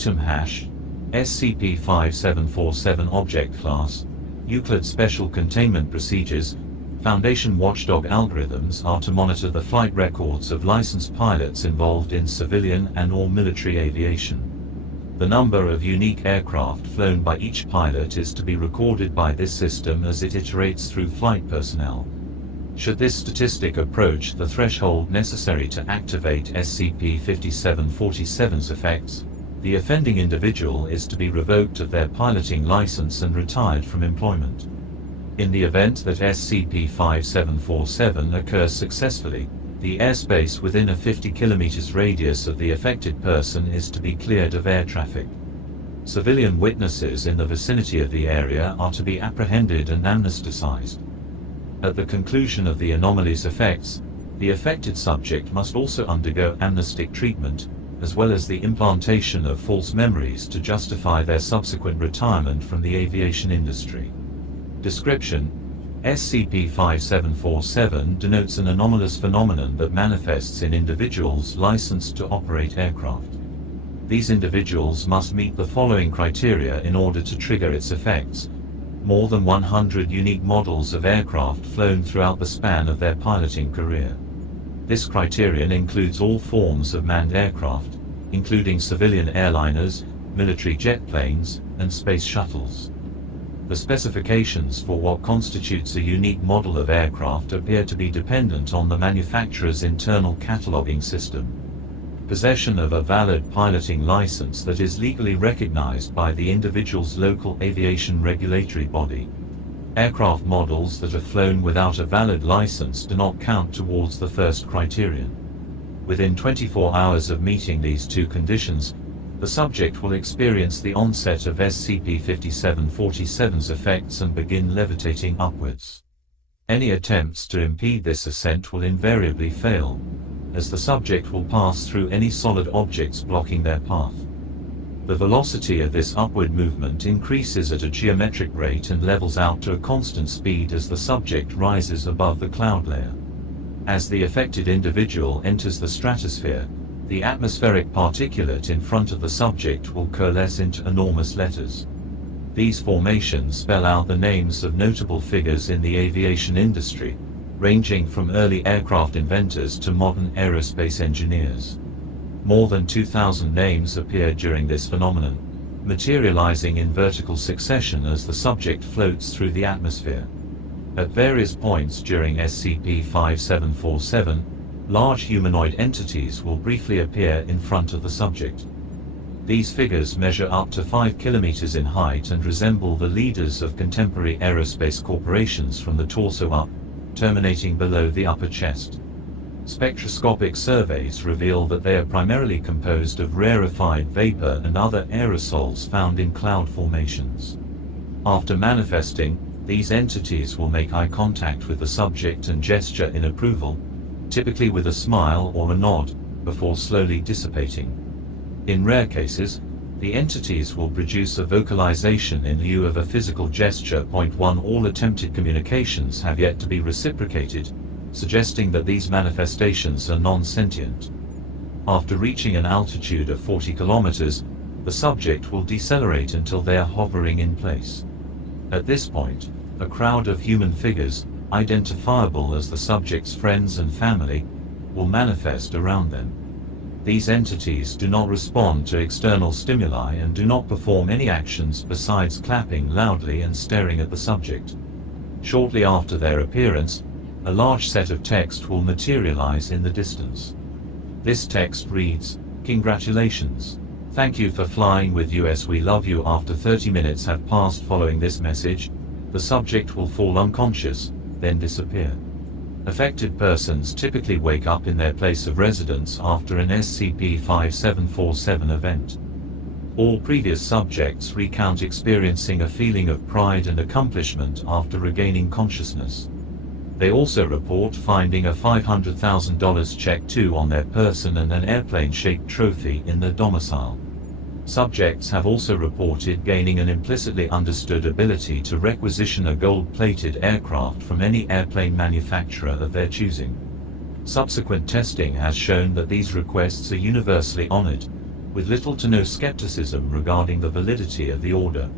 Item hash SCP-5747 Object Class Euclid Special Containment Procedures. Foundation watchdog algorithms are to monitor the flight records of licensed pilots involved in civilian and/or military aviation. The number of unique aircraft flown by each pilot is to be recorded by this system as it iterates through flight personnel. Should this statistic approach the threshold necessary to activate SCP-5747's effects, the offending individual is to be revoked of their piloting license and retired from employment. In the event that SCP-5747 occurs successfully, the airspace within a 50 km radius of the affected person is to be cleared of air traffic. Civilian witnesses in the vicinity of the area are to be apprehended and amnesticized. At the conclusion of the anomaly's effects, the affected subject must also undergo amnestic treatment, as well as the implantation of false memories to justify their subsequent retirement from the aviation industry. Description: SCP-5747 denotes an anomalous phenomenon that manifests in individuals licensed to operate aircraft. These individuals must meet the following criteria in order to trigger its effects: more than 100 unique models of aircraft flown throughout the span of their piloting career. This criterion includes all forms of manned aircraft, including civilian airliners, military jet planes, and space shuttles. The specifications for what constitutes a unique model of aircraft appear to be dependent on the manufacturer's internal cataloging system. Possession of a valid piloting license that is legally recognized by the individual's local aviation regulatory body. Aircraft models that are flown without a valid license do not count towards the first criterion. Within 24 hours of meeting these two conditions, the subject will experience the onset of SCP-5747's effects and begin levitating upwards. Any attempts to impede this ascent will invariably fail, as the subject will pass through any solid objects blocking their path. The velocity of this upward movement increases at a geometric rate and levels out to a constant speed as the subject rises above the cloud layer. As the affected individual enters the stratosphere, the atmospheric particulate in front of the subject will coalesce into enormous letters. These formations spell out the names of notable figures in the aviation industry, ranging from early aircraft inventors to modern aerospace engineers. More than 2,000 names appear during this phenomenon, materializing in vertical succession as the subject floats through the atmosphere. At various points during SCP-5747, large humanoid entities will briefly appear in front of the subject. These figures measure up to 5 kilometers in height and resemble the leaders of contemporary aerospace corporations from the torso up, terminating below the upper chest. Spectroscopic surveys reveal that they are primarily composed of rarefied vapor and other aerosols found in cloud formations. After manifesting, these entities will make eye contact with the subject and gesture in approval, typically with a smile or a nod, before slowly dissipating. In rare cases, the entities will produce a vocalization in lieu of a physical gesture. 1. All attempted communications have yet to be reciprocated, suggesting that these manifestations are non-sentient. After reaching an altitude of 40 kilometers, the subject will decelerate until they are hovering in place. At this point, a crowd of human figures, identifiable as the subject's friends and family, will manifest around them. These entities do not respond to external stimuli and do not perform any actions besides clapping loudly and staring at the subject. Shortly after their appearance, a large set of text will materialize in the distance. This text reads, "Congratulations. Thank you for flying with US. We love you." After 30 minutes have passed following this message, the subject will fall unconscious, then disappear. Affected persons typically wake up in their place of residence after an SCP-5747 event. All previous subjects recount experiencing a feeling of pride and accomplishment after regaining consciousness. They also report finding a $500,000 check too on their person and an airplane-shaped trophy in their domicile. Subjects have also reported gaining an implicitly understood ability to requisition a gold-plated aircraft from any airplane manufacturer of their choosing. Subsequent testing has shown that these requests are universally honored, with little to no skepticism regarding the validity of the order.